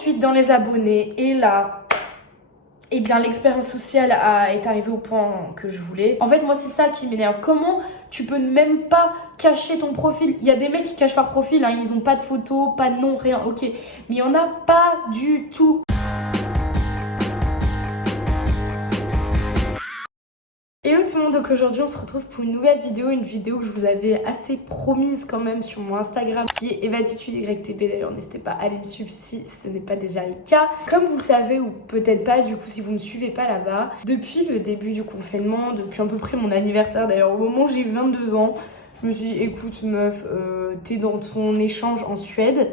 Ensuite, dans les abonnés, et là, eh bien, l'expérience sociale est arrivée au point que je voulais. En fait, moi, c'est ça qui m'énerve. Comment tu peux même pas cacher ton profil? Il y a des mecs qui cachent leur profil, hein, ils ont pas de photos, pas de nom, rien, ok. Mais il y en a pas du tout. Hello tout le monde, donc aujourd'hui on se retrouve pour une nouvelle vidéo, une vidéo que je vous avais assez promise quand même sur mon Instagram qui est EvaTitudeYTB. D'ailleurs n'hésitez pas à aller me suivre si ce n'est pas déjà le cas. Comme vous le savez ou peut-être pas du coup si vous ne me suivez pas là-bas, depuis le début du confinement, depuis à peu près mon anniversaire d'ailleurs, au moment où j'ai 22 ans, je me suis dit écoute meuf, t'es dans ton échange en Suède.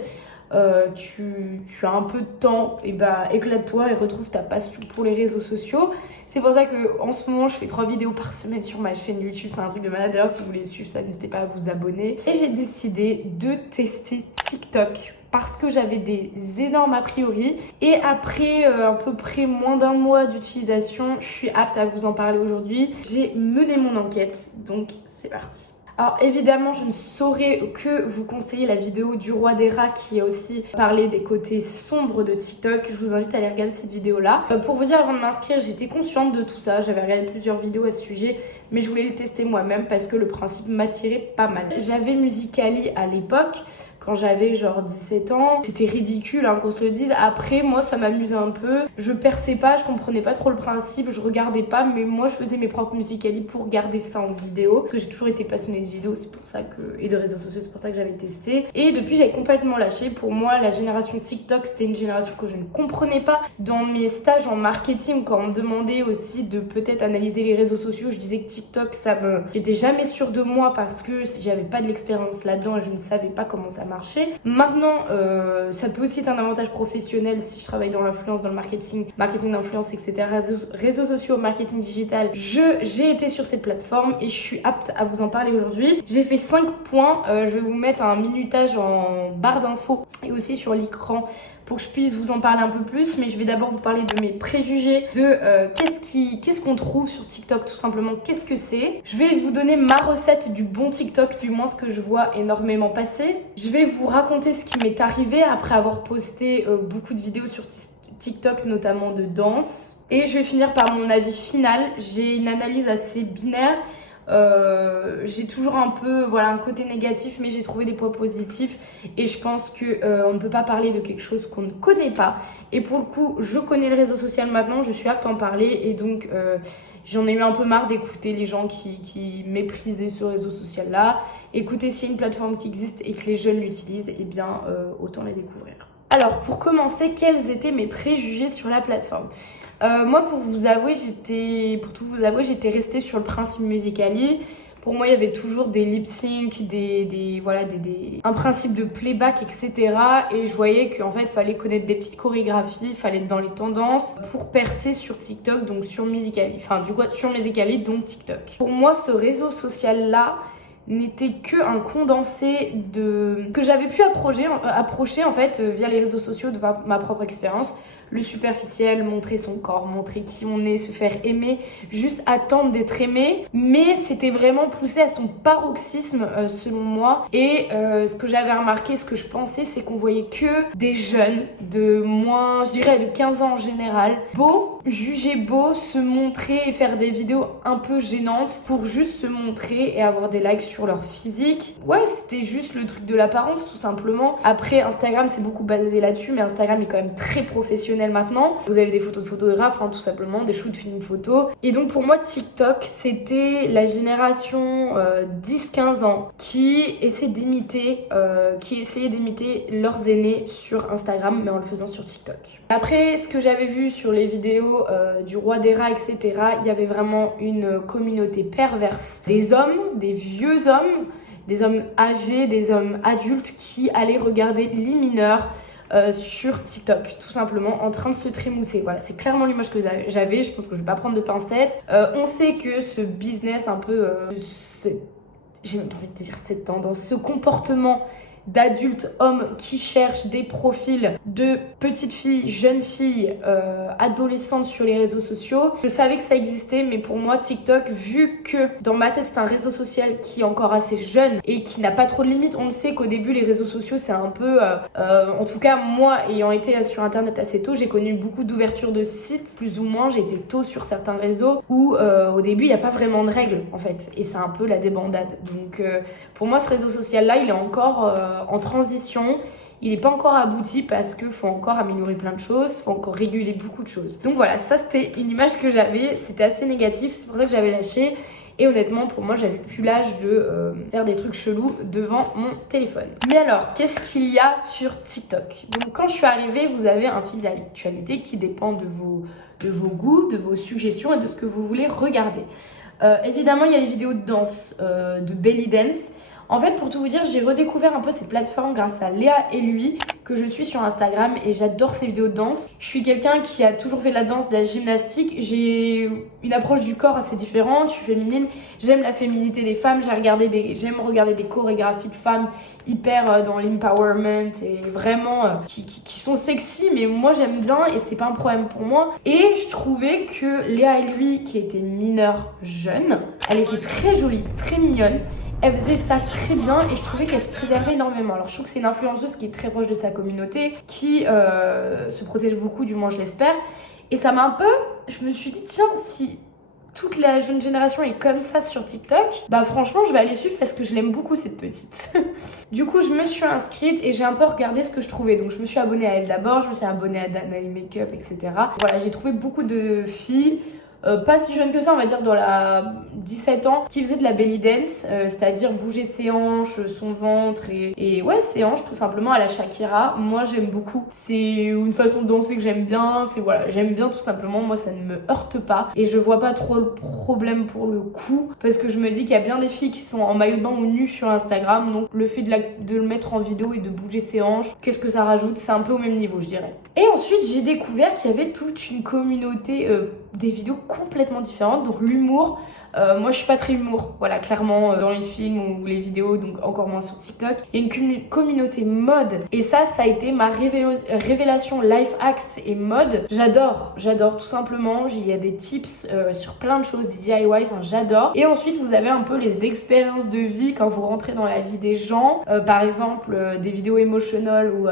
Tu as un peu de temps, et bah éclate-toi et retrouve ta passion pour les réseaux sociaux. C'est pour ça que en ce moment je fais 3 vidéos par semaine sur ma chaîne YouTube, c'est un truc de malade. D'ailleurs si vous voulez suivre ça, n'hésitez pas à vous abonner. Et j'ai décidé de tester TikTok parce que j'avais des énormes a priori. Et après à peu près moins d'un mois d'utilisation, je suis apte à vous en parler aujourd'hui. J'ai mené mon enquête, donc c'est parti. Alors évidemment, je ne saurais que vous conseiller la vidéo du roi des rats qui a aussi parlé des côtés sombres de TikTok. Je vous invite à aller regarder cette vidéo-là. Pour vous dire, avant de m'inscrire, j'étais consciente de tout ça. J'avais regardé plusieurs vidéos à ce sujet, mais je voulais le tester moi-même parce que le principe m'attirait pas mal. J'avais Musical.ly à l'époque. Quand j'avais genre 17 ans, c'était ridicule hein, qu'on se le dise. Après, moi, ça m'amusait un peu. Je perçais pas, je comprenais pas trop le principe, je regardais pas, mais moi, je faisais mes propres Musical.ly pour garder ça en vidéo. Parce que j'ai toujours été passionnée de vidéo, c'est pour ça que et de réseaux sociaux, c'est pour ça que j'avais testé. Et depuis, j'avais complètement lâché. Pour moi, la génération TikTok, c'était une génération que je ne comprenais pas. Dans mes stages en marketing, quand on me demandait aussi de peut-être analyser les réseaux sociaux, je disais que TikTok, j'étais jamais sûre de moi parce que j'avais pas de l'expérience là-dedans et je ne savais pas comment ça marchait. Maintenant, ça peut aussi être un avantage professionnel si je travaille dans l'influence, dans le marketing d'influence, etc. Réseaux sociaux, marketing digital. J'ai été sur cette plateforme et je suis apte à vous en parler aujourd'hui. J'ai fait 5 points. Je vais vous mettre un minutage en barre d'infos et aussi sur l'écran pour que je puisse vous en parler un peu plus, mais je vais d'abord vous parler de mes préjugés, de qu'est-ce qu'on trouve sur TikTok tout simplement, qu'est-ce que c'est. Je vais vous donner ma recette du bon TikTok, du moins ce que je vois énormément passer. Je vais vous raconter ce qui m'est arrivé après avoir posté beaucoup de vidéos sur TikTok, notamment de danse. Et je vais finir par mon avis final. J'ai une analyse assez binaire. J'ai toujours un peu un côté négatif, mais j'ai trouvé des points positifs et je pense que on ne peut pas parler de quelque chose qu'on ne connaît pas. Et pour le coup, je connais le réseau social maintenant, je suis apte à en parler et donc j'en ai eu un peu marre d'écouter les gens qui méprisaient ce réseau social là. Écoutez, s'il y a une plateforme qui existe et que les jeunes l'utilisent, eh bien autant la découvrir. Alors pour commencer, quels étaient mes préjugés sur la plateforme? Moi, pour tout vous avouer, j'étais restée sur le principe Musical.ly. Pour moi, il y avait toujours des lip sync, un principe de playback, etc. Et je voyais qu'en fait, il fallait connaître des petites chorégraphies, il fallait être dans les tendances pour percer sur TikTok, donc sur Musical.ly. Enfin, du coup, sur Musical.ly, donc TikTok. Pour moi, ce réseau social-là n'était qu'un condensé que j'avais pu approcher en fait via les réseaux sociaux de ma propre expérience. Le superficiel, montrer son corps, montrer qui on est, se faire aimer, juste attendre d'être aimé. Mais c'était vraiment poussé à son paroxysme selon moi. Et ce que j'avais remarqué, ce que je pensais, c'est qu'on voyait que des jeunes de moins, je dirais de 15 ans en général, beaux, jugés beaux, se montrer et faire des vidéos un peu gênantes pour juste se montrer et avoir des likes sur leur physique. Ouais, c'était juste le truc de l'apparence tout simplement. Après, Instagram, c'est beaucoup basé là-dessus, mais Instagram est quand même très professionnel maintenant. Vous avez des photos de photographes, tout simplement, des shoots film photo. Et donc pour moi, TikTok, c'était la génération 10-15 ans qui essayait d'imiter leurs aînés sur Instagram, mais en le faisant sur TikTok. Après, ce que j'avais vu sur les vidéos du roi des rats, etc., il y avait vraiment une communauté perverse. Des hommes, des vieux hommes, des hommes âgés, des hommes adultes qui allaient regarder les mineurs sur TikTok, tout simplement en train de se trémousser. Voilà, c'est clairement l'image que j'avais. Je pense que je vais pas prendre de pincettes. On sait que ce business un peu, j'ai même pas envie de dire cette tendance, ce comportement d'adultes hommes qui cherchent des profils de petites filles, jeunes filles, adolescentes sur les réseaux sociaux. Je savais que ça existait, mais pour moi TikTok, vu que dans ma tête c'est un réseau social qui est encore assez jeune et qui n'a pas trop de limites, on le sait qu'au début les réseaux sociaux c'est un peu, en tout cas moi ayant été sur internet assez tôt, j'ai connu beaucoup d'ouvertures de sites, plus ou moins, j'ai été tôt sur certains réseaux où au début il n'y a pas vraiment de règles en fait, et c'est un peu la débandade. Donc pour moi ce réseau social là il est encore en transition. Il n'est pas encore abouti parce qu'il faut encore améliorer plein de choses, il faut encore réguler beaucoup de choses. Donc voilà, ça c'était une image que j'avais, c'était assez négatif, c'est pour ça que j'avais lâché. Et honnêtement, pour moi, j'avais plus l'âge de faire des trucs chelous devant mon téléphone. Mais alors, qu'est-ce qu'il y a sur TikTok? Donc quand je suis arrivée, vous avez un fil d'actualité qui dépend de vos goûts, de vos suggestions et de ce que vous voulez regarder. Évidemment, il y a les vidéos de danse, de belly dance. En fait, pour tout vous dire, j'ai redécouvert un peu cette plateforme grâce à Léa et lui, que je suis sur Instagram, et j'adore ces vidéos de danse. Je suis quelqu'un qui a toujours fait de la danse, de la gymnastique. J'ai une approche du corps assez différente, je suis féminine. J'aime la féminité des femmes, j'aime regarder des chorégraphies de femmes hyper dans l'empowerment et vraiment qui sont sexy, mais moi j'aime bien et c'est pas un problème pour moi. Et je trouvais que Léa et lui, qui était mineure jeune, elle était très jolie, très mignonne. Elle faisait ça très bien et je trouvais qu'elle se préservait énormément. Alors je trouve que c'est une influenceuse qui est très proche de sa communauté, qui se protège beaucoup, du moins je l'espère. Et ça m'a un peu... Je me suis dit, tiens, si toute la jeune génération est comme ça sur TikTok, bah franchement je vais aller suivre parce que je l'aime beaucoup cette petite. Du coup je me suis inscrite et j'ai un peu regardé ce que je trouvais. Donc je me suis abonnée à elle d'abord, je me suis abonnée à Danae Makeup, etc. Voilà, j'ai trouvé beaucoup de filles pas si jeune que ça, on va dire dans la 17 ans, qui faisait de la belly dance, c'est-à-dire bouger ses hanches, son ventre et ouais, ses hanches tout simplement à la Shakira. Moi j'aime beaucoup, c'est une façon de danser que j'aime bien, voilà, j'aime bien tout simplement, moi ça ne me heurte pas et je vois pas trop le problème pour le coup, parce que je me dis qu'il y a bien des filles qui sont en maillot de bain ou nues sur Instagram, donc le fait de le mettre en vidéo et de bouger ses hanches, qu'est-ce que ça rajoute? C'est un peu au même niveau je dirais. Et ensuite j'ai découvert qu'il y avait toute une communauté des vidéos complètement différentes, donc l'humour, moi je suis pas très humour, voilà, clairement dans les films ou les vidéos, donc encore moins sur TikTok. Il y a une communauté mode et ça a été ma révélation life hacks et mode. J'adore tout simplement, il y a des tips sur plein de choses, des DIY, enfin j'adore. Et ensuite vous avez un peu les expériences de vie quand vous rentrez dans la vie des gens, par exemple des vidéos emotional où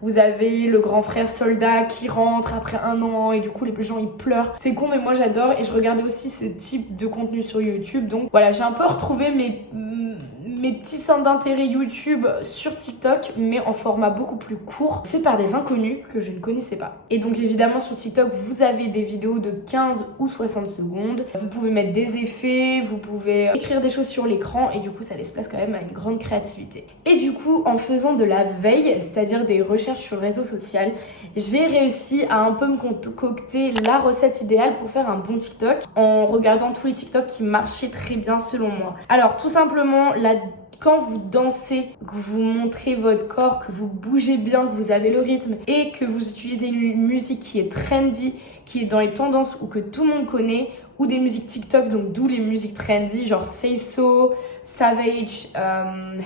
vous avez le grand frère soldat qui rentre après 1 an et du coup les gens ils pleurent. C'est con mais moi j'adore et je regardais aussi ce type de contenu sur YouTube. Donc voilà, j'ai un peu retrouvé mes petits centres d'intérêt YouTube sur TikTok, mais en format beaucoup plus court, fait par des inconnus que je ne connaissais pas. Et donc évidemment sur TikTok, vous avez des vidéos de 15 ou 60 secondes. Vous pouvez mettre des effets, vous pouvez écrire des choses sur l'écran et du coup ça laisse place quand même à une grande créativité. Et du coup, en faisant de la veille, c'est-à-dire des recherches sur le réseau social, j'ai réussi à un peu me concocter la recette idéale pour faire un bon TikTok en regardant tous les TikTok qui marchaient très bien selon moi. Alors tout simplement, quand vous dansez, que vous montrez votre corps, que vous bougez bien, que vous avez le rythme et que vous utilisez une musique qui est trendy, qui est dans les tendances ou que tout le monde connaît, ou des musiques TikTok, donc d'où les musiques trendy, genre Say So, Savage,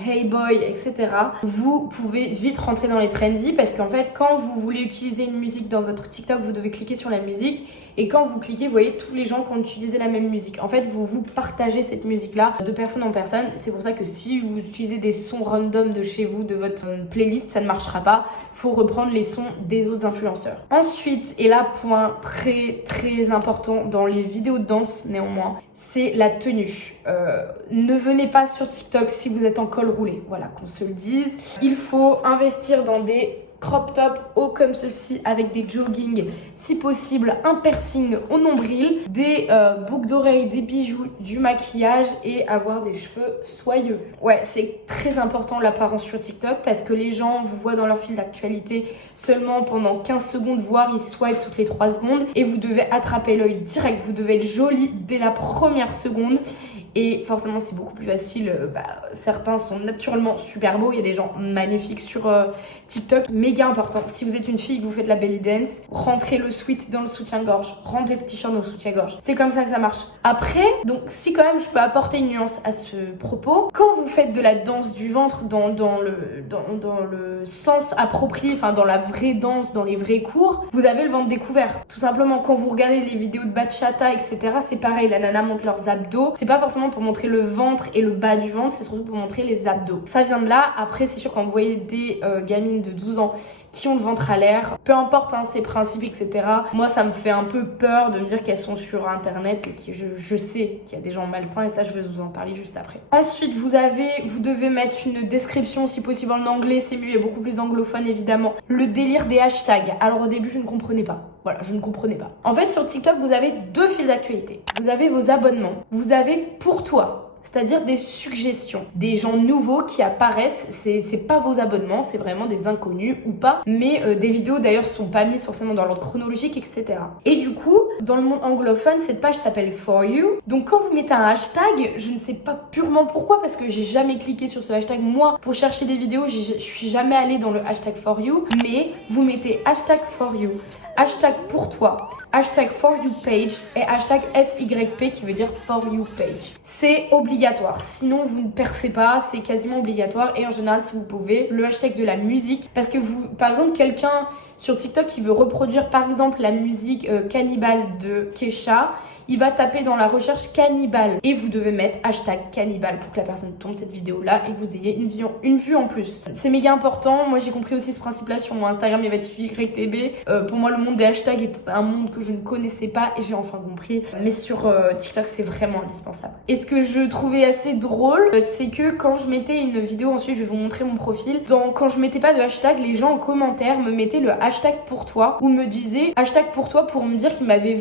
Hey Boy, etc. Vous pouvez vite rentrer dans les trendy parce qu'en fait, quand vous voulez utiliser une musique dans votre TikTok, vous devez cliquer sur la musique. Et quand vous cliquez, vous voyez tous les gens qui ont utilisé la même musique. En fait, vous partagez cette musique-là de personne en personne. C'est pour ça que si vous utilisez des sons random de chez vous, de votre playlist, ça ne marchera pas. Il faut reprendre les sons des autres influenceurs. Ensuite, et là, point très très important dans les vidéos de danse néanmoins, c'est la tenue. Ne venez pas sur TikTok si vous êtes en col roulé. Voilà, qu'on se le dise. Il faut investir dans des crop top hauts comme ceci avec des joggings, si possible un piercing au nombril, des boucles d'oreilles, des bijoux, du maquillage et avoir des cheveux soyeux. Ouais, c'est très important l'apparence sur TikTok parce que les gens vous voient dans leur fil d'actualité seulement pendant 15 secondes, voire ils swipent toutes les 3 secondes et vous devez attraper l'œil direct, vous devez être jolie dès la première seconde. et forcément c'est beaucoup plus facile. Certains sont naturellement super beaux, il y a des gens magnifiques sur TikTok. Méga important, si vous êtes une fille et que vous faites la belly dance, rentrez le sweat dans le soutien-gorge, rentrez le t-shirt dans le soutien-gorge. C'est comme ça que ça marche. Après, donc si quand même je peux apporter une nuance à ce propos, quand vous faites de la danse du ventre dans le sens approprié, enfin dans la vraie danse, dans les vrais cours, vous avez le ventre découvert. Tout simplement, quand vous regardez les vidéos de bachata, etc., c'est pareil, la nana montre leurs abdos. C'est pas forcément pour montrer le ventre et le bas du ventre, c'est surtout pour montrer les abdos. Ça vient de là. Après, c'est sûr, quand vous voyez des gamines de 12 ans qui ont le ventre à l'air, peu importe ses principes, etc. Moi, ça me fait un peu peur de me dire qu'elles sont sur internet et que je sais qu'il y a des gens malsains, et ça, je vais vous en parler juste après. Ensuite, vous devez mettre une description, si possible en anglais, c'est mieux, il y a beaucoup plus d'anglophones évidemment. Le délire des hashtags. Alors au début, je ne comprenais pas. Voilà, je ne comprenais pas. En fait, sur TikTok, vous avez deux fils d'actualité. Vous avez vos abonnements, vous avez pour toi. C'est-à-dire des suggestions, des gens nouveaux qui apparaissent. C'est pas vos abonnements, c'est vraiment des inconnus ou pas, mais des vidéos d'ailleurs sont pas mises forcément dans l'ordre chronologique, etc. Et du coup, dans le monde anglophone, cette page s'appelle For You. Donc quand vous mettez un hashtag, je ne sais pas purement pourquoi, parce que j'ai jamais cliqué sur ce hashtag. Moi, pour chercher des vidéos, je suis jamais allée dans le hashtag For You, mais vous mettez hashtag For You, hashtag pour toi, hashtag for you page et hashtag FYP qui veut dire for you page. C'est obligatoire, sinon vous ne percez pas, c'est quasiment obligatoire. Et en général, si vous pouvez, le hashtag de la musique, parce que vous, par exemple, quelqu'un sur TikTok qui veut reproduire par exemple la musique Cannibal de Kesha, il va taper dans la recherche cannibale et vous devez mettre hashtag cannibale pour que la personne tombe cette vidéo là et que vous ayez une vue en plus. C'est méga important. Moi j'ai compris aussi ce principe là sur mon Instagram EvaTV. Pour moi le monde des hashtags est un monde que je ne connaissais pas et j'ai enfin compris, mais sur TikTok c'est vraiment indispensable. Et ce que je trouvais assez drôle, c'est que quand je mettais une vidéo, ensuite je vais vous montrer mon profil, quand je mettais pas de hashtag, les gens en commentaire me mettaient le hashtag pour toi ou me disaient hashtag pour toi pour me dire qu'ils m'avaient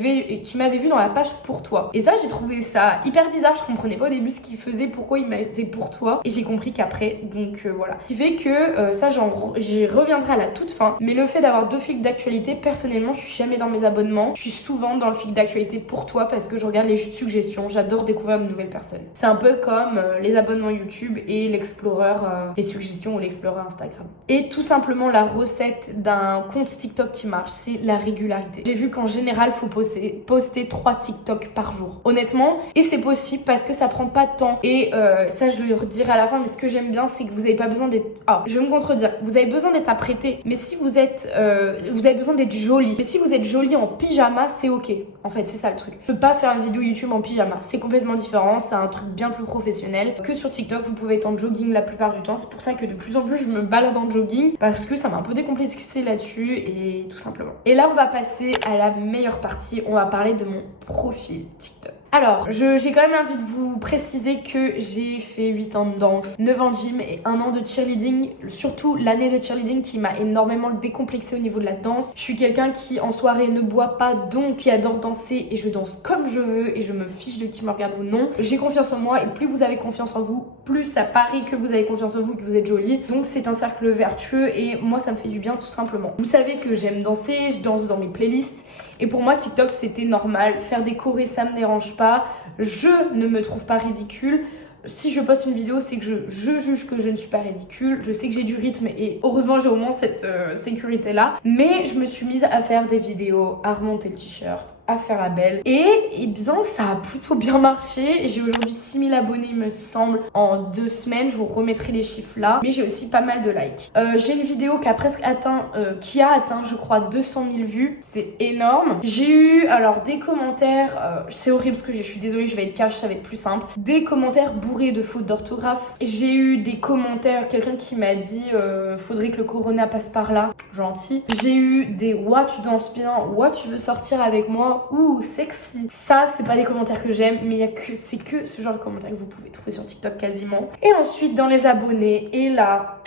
vu dans la page pour toi. Et ça, j'ai trouvé ça hyper bizarre. Je comprenais pas au début ce qu'il faisait, pourquoi il m'a été pour toi. Et j'ai compris qu'après, donc voilà. Ce qui fait que ça, j'y reviendrai à la toute fin. Mais le fait d'avoir deux fils d'actualité, personnellement, je suis jamais dans mes abonnements. Je suis souvent dans le fil d'actualité pour toi parce que je regarde les suggestions. J'adore découvrir de nouvelles personnes. C'est un peu comme les abonnements YouTube et l'Explorer, les suggestions ou l'Explorer Instagram. Et tout simplement, la recette d'un compte TikTok qui marche, c'est la régularité. J'ai vu qu'en général, faut poster 3 TikTok par jour, honnêtement, et c'est possible parce que ça prend pas de temps. Et ça je le redirai à la fin, mais ce que j'aime bien c'est que vous avez pas besoin d'être, je vais me contredire, vous avez besoin d'être apprêté, mais si vous avez besoin d'être jolie, mais si vous êtes jolie en pyjama, c'est ok, en fait c'est ça le truc. Je peux pas faire une vidéo YouTube en pyjama, c'est complètement différent, c'est un truc bien plus professionnel que sur TikTok. Vous pouvez être en jogging la plupart du temps, c'est pour ça que de plus en plus je me balade en jogging parce que ça m'a un peu décomplexé là-dessus, et tout simplement. Et là on va passer à la meilleure partie, on va parler de mon profil TikTok. Alors, j'ai quand même envie de vous préciser que j'ai fait 8 ans de danse, 9 ans de gym et 1 an de cheerleading. Surtout l'année de cheerleading qui m'a énormément décomplexée au niveau de la danse. Je suis quelqu'un qui en soirée ne boit pas, donc qui adore danser, et je danse comme je veux et je me fiche de qui me regarde ou non. J'ai confiance en moi, et plus vous avez confiance en vous, plus ça parie que vous avez confiance en vous et que vous êtes jolie. Donc c'est un cercle vertueux et moi ça me fait du bien tout simplement. Vous savez que j'aime danser, je danse dans mes playlists. Et pour moi, TikTok, c'était normal. Faire des chorés, ça me dérange pas. Je ne me trouve pas ridicule. Si je poste une vidéo, c'est que je juge que je ne suis pas ridicule. Je sais que j'ai du rythme et heureusement, j'ai au moins cette sécurité-là. Mais je me suis mise à faire des vidéos, à remonter le t-shirt, à faire la belle. Et bien, ça a plutôt bien marché. J'ai aujourd'hui 6000 abonnés, il me semble, en 2 semaines. Je vous remettrai les chiffres là. Mais j'ai aussi pas mal de likes. J'ai une vidéo qui a presque atteint, je crois, 200 000 vues. C'est énorme. J'ai eu, alors, des commentaires. C'est horrible parce que je suis désolée, je vais être cash, ça va être plus simple. Des commentaires bourrés de fautes d'orthographe. J'ai eu des commentaires, quelqu'un qui m'a dit faudrait que le corona passe par là. Gentil. J'ai eu des ouah, tu danses bien, ouah, tu veux sortir avec moi. Ouh, sexy. Ça, c'est pas des commentaires que j'aime, mais c'est que ce genre de commentaires que vous pouvez trouver sur TikTok quasiment. Et ensuite, dans les abonnés, et là,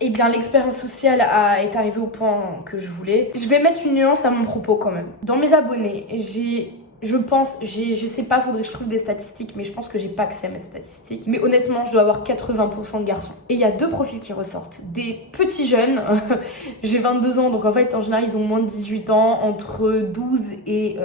eh bien, l'expérience sociale est arrivée au point que je voulais. Je vais mettre une nuance à mon propos quand même. Dans mes abonnés, je sais pas, faudrait que je trouve des statistiques, mais je pense que j'ai pas accès à mes statistiques. Mais honnêtement, je dois avoir 80% de garçons. Et il y a 2 profils qui ressortent. Des petits jeunes, j'ai 22 ans, donc en fait, en général, ils ont moins de 18 ans, entre 12 et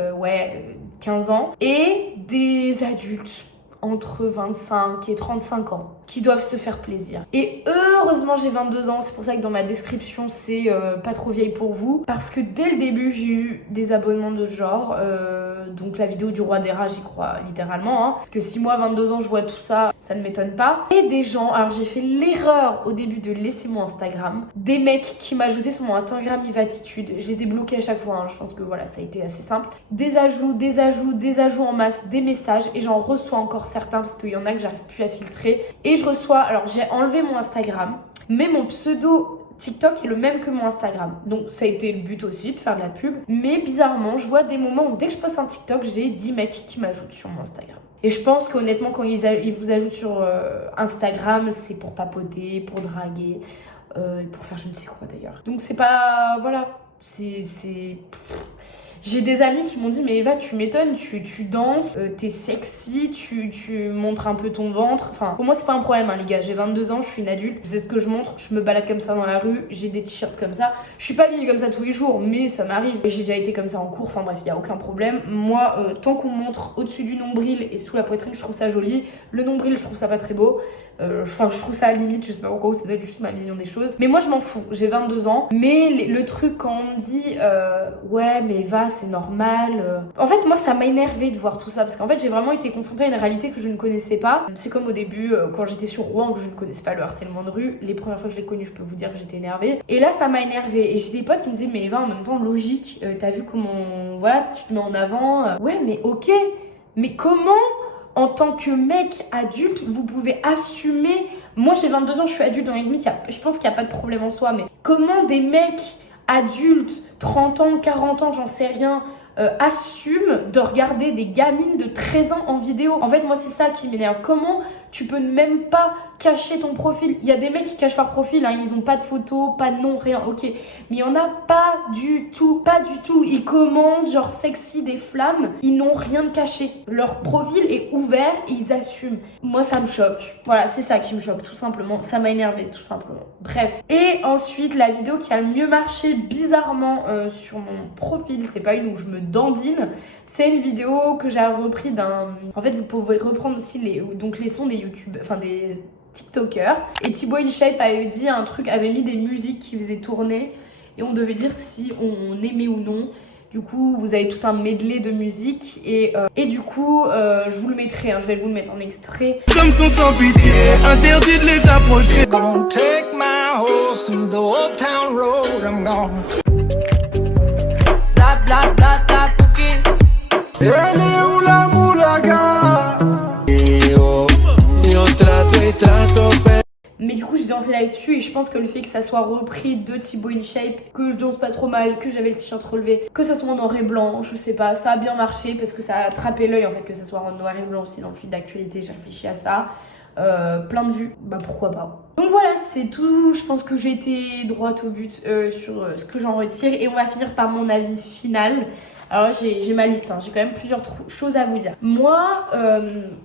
15 ans. Et des adultes. entre 25 et 35 ans qui doivent se faire plaisir. Et heureusement j'ai 22 ans, c'est pour ça que dans ma description c'est pas trop vieille pour vous, parce que dès le début j'ai eu des abonnements de ce genre, donc la vidéo du roi des rats j'y crois littéralement, hein, parce que si moi 22 ans je vois tout ça, ça ne m'étonne pas. Et des gens, alors j'ai fait l'erreur au début de laisser mon Instagram, des mecs qui m'ajoutaient sur mon Instagram Evatitude, je les ai bloqués à chaque fois, hein. Je pense que voilà, ça a été assez simple, des ajouts en masse, des messages, et j'en reçois encore certains parce qu'il y en a que j'arrive plus à filtrer. Et je reçois, alors j'ai enlevé mon Instagram, mais mon pseudo TikTok est le même que mon Instagram. Donc ça a été le but aussi de faire de la pub. Mais bizarrement, je vois des moments où dès que je poste un TikTok, j'ai 10 mecs qui m'ajoutent sur mon Instagram. Et je pense qu'honnêtement, quand ils vous ajoutent sur Instagram, c'est pour papoter, pour draguer, pour faire je ne sais quoi d'ailleurs. Donc c'est pas... Voilà. J'ai des amis qui m'ont dit mais Eva tu m'étonnes, tu danses, t'es sexy, tu montres un peu ton ventre. Enfin pour moi c'est pas un problème hein, les gars, j'ai 22 ans, je suis une adulte, je sais ce que je montre, je me balade comme ça dans la rue, j'ai des t-shirts comme ça. Je suis pas habillée comme ça tous les jours mais ça m'arrive. J'ai déjà été comme ça en cours, enfin bref, il y a aucun problème. Moi tant qu'on montre au-dessus du nombril et sous la poitrine, je trouve ça joli. Le nombril je trouve ça pas très beau. Enfin je trouve ça à la limite, je sais pas pourquoi, c'est juste ma vision des choses. Mais moi je m'en fous, j'ai 22 ans. Mais le truc quand on me dit ouais mais Eva c'est normal. En fait moi ça m'a énervé de voir tout ça parce qu'en fait j'ai vraiment été confrontée à une réalité que je ne connaissais pas. C'est comme au début quand j'étais sur Rouen que je ne connaissais pas le harcèlement de rue. Les premières fois que je l'ai connu je peux vous dire que j'étais énervée. Et là ça m'a énervée et j'ai des potes qui me disaient mais Eva en même temps logique, t'as vu comment voilà tu te mets en avant. Ouais mais ok, mais comment en tant que mec adulte, vous pouvez assumer... Moi, j'ai 22 ans, je suis adulte, dans les limites, je pense qu'il n'y a pas de problème en soi, mais comment des mecs adultes, 30 ans, 40 ans, j'en sais rien, assument de regarder des gamines de 13 ans en vidéo? En fait, moi, c'est ça qui m'énerve. Comment tu peux même pas cacher ton profil? Il y a des mecs qui cachent leur profil, hein, ils ont pas de photos, pas de nom, rien, ok. Mais il y en a pas du tout. Ils commentent genre sexy des flammes, ils n'ont rien de caché. Leur profil est ouvert et ils assument. Moi ça me choque. Voilà, c'est ça qui me choque tout simplement. Ça m'a énervé tout simplement. Bref. Et ensuite, la vidéo qui a le mieux marché bizarrement sur mon profil, c'est pas une où je me dandine. C'est une vidéo que j'ai repris d'un... En fait, vous pouvez reprendre aussi les sons des YouTube, enfin des TikTokers. Et Thibaut InShape avait dit un truc, avait mis des musiques qui faisaient tourner et on devait dire si on aimait ou non. Du coup, vous avez tout un medley de musique et du coup, je vous le mettrai, hein, je vais vous le mettre en extrait. Comme sont sans pitié, interdit de les approcher. Gonna take my horse through the old town road, I'm gone. Bla bla bla bla bouquet. Elle est où la moulaga? Io trato e trato bene. Mais du coup j'ai dansé là-dessus et je pense que le fait que ça soit repris de Thibaut InShape, que je danse pas trop mal, que j'avais le t-shirt relevé, que ça soit en noir et blanc, je sais pas, ça a bien marché parce que ça a attrapé l'œil en fait, que ça soit en noir et blanc aussi dans le fil d'actualité, j'ai réfléchi à ça. Plein de vues, bah pourquoi pas. Donc voilà, c'est tout, je pense que j'ai été droite au but sur ce que j'en retire et on va finir par mon avis final. Alors j'ai ma liste, hein. J'ai quand même plusieurs choses à vous dire. Moi,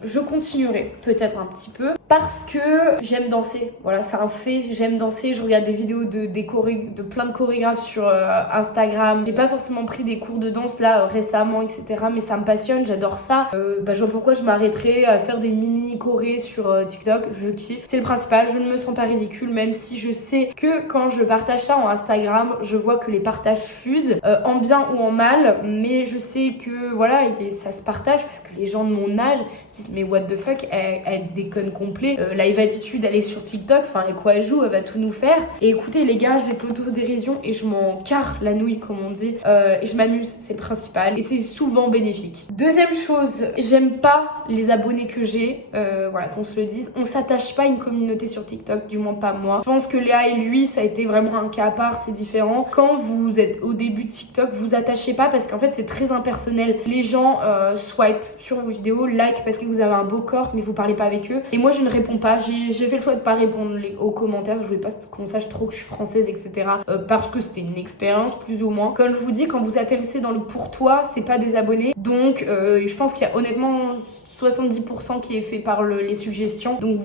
je continuerai peut-être un petit peu parce que j'aime danser. Voilà, c'est un fait, j'aime danser. Je regarde des vidéos de plein de chorégraphes sur Instagram. J'ai pas forcément pris des cours de danse là récemment, etc. Mais ça me passionne, j'adore ça. Je vois pourquoi je m'arrêterais à faire des mini chorés sur TikTok. Je kiffe. C'est le principal, je ne me sens pas ridicule, même si je sais que quand je partage ça en Instagram, je vois que les partages fusent, en bien ou en mal. Mais je sais que voilà, ça se partage parce que les gens de mon âge se disent mais what the fuck, elle déconne complet. La Evatitude, elle est sur TikTok, enfin et quoi elle joue, elle va tout nous faire. Et écoutez les gars, j'ai de l'autodérision et je m'en carre la nouille comme on dit. Et je m'amuse, c'est le principal et c'est souvent bénéfique. Deuxième chose, j'aime pas les abonnés que j'ai, voilà qu'on se le dise. On s'attache pas à une communauté sur TikTok, du moins pas moi. Je pense que Léa et lui, ça a été vraiment un cas à part, c'est différent. Quand vous êtes au début de TikTok, vous attachez pas parce qu'en fait c'est très impersonnel. Les gens swipe sur vos vidéos, like parce que vous avez un beau corps mais vous parlez pas avec eux. Et moi je ne réponds pas, j'ai fait le choix de pas répondre aux commentaires. Je voulais pas qu'on sache trop que je suis française, etc. Parce que c'était une expérience plus ou moins. Comme je vous dis, quand vous atterrissez dans le pour toi, c'est pas des abonnés. Donc je pense qu'il y a honnêtement 70% qui est fait par les suggestions. Donc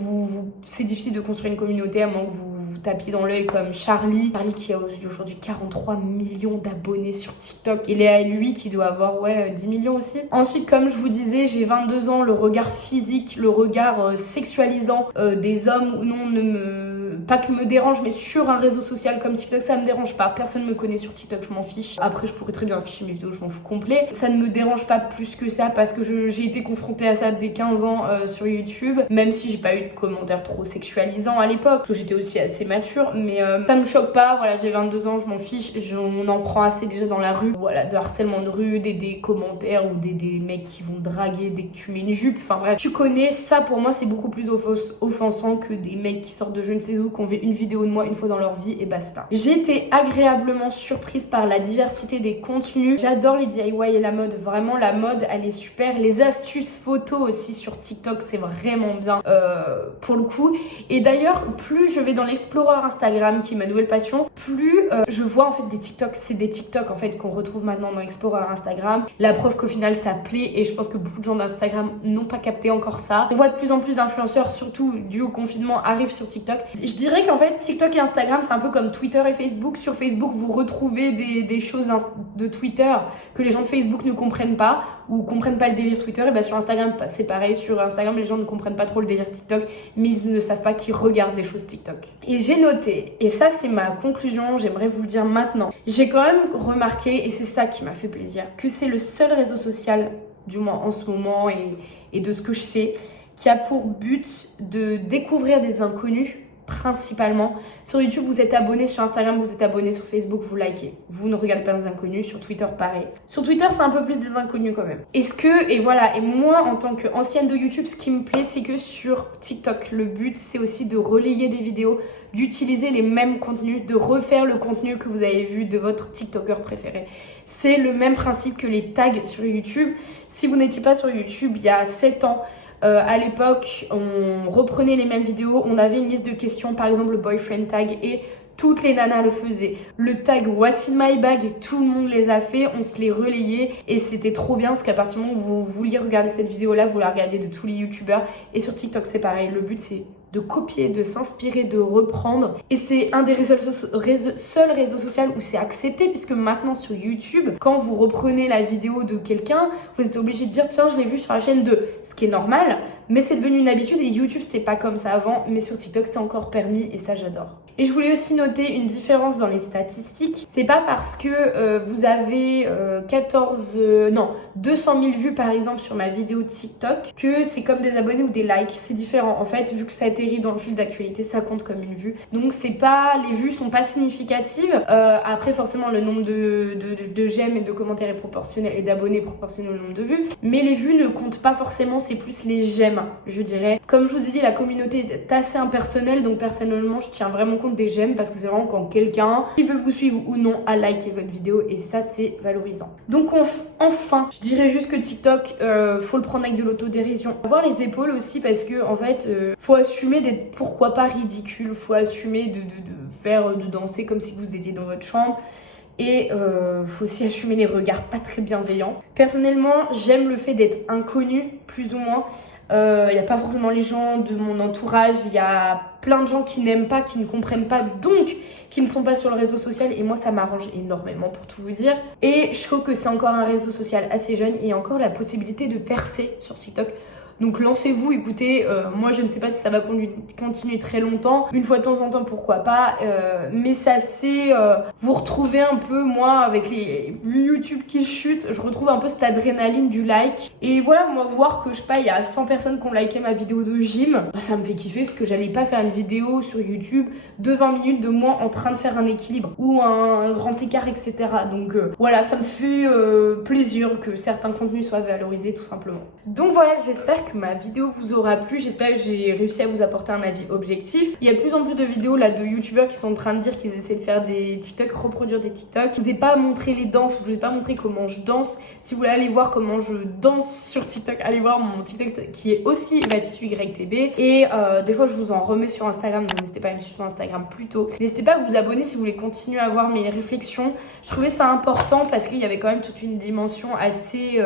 c'est difficile de construire une communauté à moins que vous tapis dans l'œil comme Charlie qui a aujourd'hui 43 millions d'abonnés sur TikTok. Il est à lui qui doit avoir 10 millions aussi. Ensuite, comme je vous disais, j'ai 22 ans, le regard physique, le regard sexualisant des hommes ou non ne me... pas que me dérange, mais sur un réseau social comme TikTok, ça me dérange pas. Personne me connaît sur TikTok, je m'en fiche. Après, je pourrais très bien afficher mes vidéos, je m'en fous complet. Ça ne me dérange pas plus que ça parce que j'ai été confrontée à ça dès 15 ans sur YouTube, même si j'ai pas eu de commentaires trop sexualisants à l'époque, parce que j'étais aussi assez mature, mais ça me choque pas. Voilà, j'ai 22 ans, je m'en fiche, on en prend assez déjà dans la rue. Voilà, de harcèlement de rue, des commentaires ou des mecs qui vont draguer dès que tu mets une jupe. Enfin bref, tu connais, ça pour moi c'est beaucoup plus offensant que des mecs qui sortent de je ne sais où, qui ont vu une vidéo de moi une fois dans leur vie et basta. J'ai été agréablement surprise par la diversité des contenus. J'adore les DIY et la mode, vraiment la mode elle est super. Les astuces photos aussi sur TikTok c'est vraiment bien pour le coup. Et d'ailleurs plus je vais dans l'Explorer Instagram qui est ma nouvelle passion, plus je vois en fait des TikTok, c'est des TikTok en fait qu'on retrouve maintenant dans l'Explorer Instagram. La preuve qu'au final ça plaît et je pense que beaucoup de gens d'Instagram n'ont pas capté encore ça. On voit de plus en plus d'influenceurs, surtout dû au confinement, arrivent sur TikTok. Je dirais qu'en fait TikTok et Instagram c'est un peu comme Twitter et Facebook. Sur Facebook vous retrouvez des choses de Twitter que les gens de Facebook ne comprennent pas ou comprennent pas le délire Twitter, et bien sur Instagram c'est pareil. Sur Instagram les gens ne comprennent pas trop le délire TikTok, mais ils ne savent pas qu'ils regardent des choses TikTok. Et j'ai noté, et ça c'est ma conclusion, j'aimerais vous le dire maintenant, j'ai quand même remarqué, et c'est ça qui m'a fait plaisir, que c'est le seul réseau social, du moins en ce moment et de ce que je sais, qui a pour but de découvrir des inconnus. Principalement sur YouTube vous êtes abonné, sur Instagram vous êtes abonné, sur Facebook vous likez, vous ne regardez pas des inconnus, sur Twitter pareil. Sur Twitter c'est un peu plus des inconnus quand même. Et moi en tant qu'ancienne de YouTube, ce qui me plaît c'est que sur TikTok le but c'est aussi de relayer des vidéos, d'utiliser les mêmes contenus, de refaire le contenu que vous avez vu de votre TikToker préféré. C'est le même principe que les tags sur YouTube. Si vous n'étiez pas sur YouTube il y a 7 ans, à l'époque, on reprenait les mêmes vidéos, on avait une liste de questions, par exemple le boyfriend tag, et toutes les nanas le faisaient. Le tag What's in my bag, tout le monde les a fait, on se les relayait et c'était trop bien parce qu'à partir du moment où vous vouliez regarder cette vidéo-là, vous la regardiez de tous les youtubeurs. Et sur TikTok c'est pareil, le but c'est de copier, de s'inspirer, de reprendre. Et c'est un des seuls réseaux sociaux où c'est accepté, puisque maintenant sur YouTube, quand vous reprenez la vidéo de quelqu'un, vous êtes obligé de dire tiens je l'ai vu sur la chaîne de, ce qui est normal, mais c'est devenu une habitude et YouTube c'était pas comme ça avant, mais sur TikTok c'est encore permis et ça j'adore. Et je voulais aussi noter une différence dans les statistiques. C'est pas parce que vous avez 200 000 vues par exemple sur ma vidéo TikTok que c'est comme des abonnés ou des likes. C'est différent en fait, vu que ça atterrit dans le fil d'actualité, ça compte comme une vue. Donc c'est pas, les vues sont pas significatives. Après forcément le nombre de j'aime et de commentaires est proportionnel et d'abonnés est proportionnel au nombre de vues. Mais les vues ne comptent pas forcément, c'est plus les j'aime, je dirais. Comme je vous ai dit, la communauté est assez impersonnelle, donc personnellement je tiens vraiment compte des j'aime parce que c'est vraiment quand quelqu'un qui veut vous suivre ou non a liké votre vidéo et ça c'est valorisant. Donc enfin, je dirais juste que TikTok, faut le prendre avec de l'autodérision. Avoir les épaules aussi parce que en fait, faut assumer d'être pourquoi pas ridicule, faut assumer de danser comme si vous étiez dans votre chambre. Et faut aussi assumer les regards pas très bienveillants. Personnellement, j'aime le fait d'être inconnu, plus ou moins. Il n'y a pas forcément les gens de mon entourage, il y a plein de gens qui n'aiment pas, qui ne comprennent pas, donc qui ne sont pas sur le réseau social et moi ça m'arrange énormément pour tout vous dire. Et je trouve que c'est encore un réseau social assez jeune et encore la possibilité de percer sur TikTok. Donc lancez-vous, écoutez, moi je ne sais pas si ça va continuer très longtemps, une fois de temps en temps pourquoi pas, mais ça c'est, vous retrouvez un peu, moi avec les vues YouTube qui chutent, je retrouve un peu cette adrénaline du like, et voilà, moi voir que je sais pas, il y a 100 personnes qui ont liké ma vidéo de gym, bah, ça me fait kiffer parce que j'allais pas faire une vidéo sur YouTube de 20 minutes de moi en train de faire un équilibre ou un grand écart, etc. Donc voilà, ça me fait plaisir que certains contenus soient valorisés tout simplement. Donc voilà, j'espère que ma vidéo vous aura plu, j'espère que j'ai réussi à vous apporter un avis objectif. Il y a de plus en plus de vidéos là de youtubeurs qui sont en train de dire qu'ils essaient de faire des TikTok, reproduire des TikTok. Je vous ai pas montré les danses, je vous ai pas montré comment je danse. Si vous voulez aller voir comment je danse sur TikTok, allez voir mon TikTok qui est aussi EvatityYTB. Et des fois je vous en remets sur Instagram, donc n'hésitez pas à me suivre sur Instagram plus tôt. N'hésitez pas à vous abonner si vous voulez continuer à voir mes réflexions. Je trouvais ça important parce qu'il y avait quand même toute une dimension assez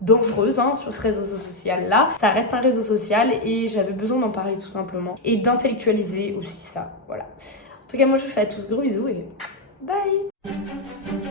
dangereuse sur ce réseau social là. Ça reste un réseau social et j'avais besoin d'en parler tout simplement et d'intellectualiser aussi ça, voilà. tout cas, moi je vous fais à tous gros bisous et bye.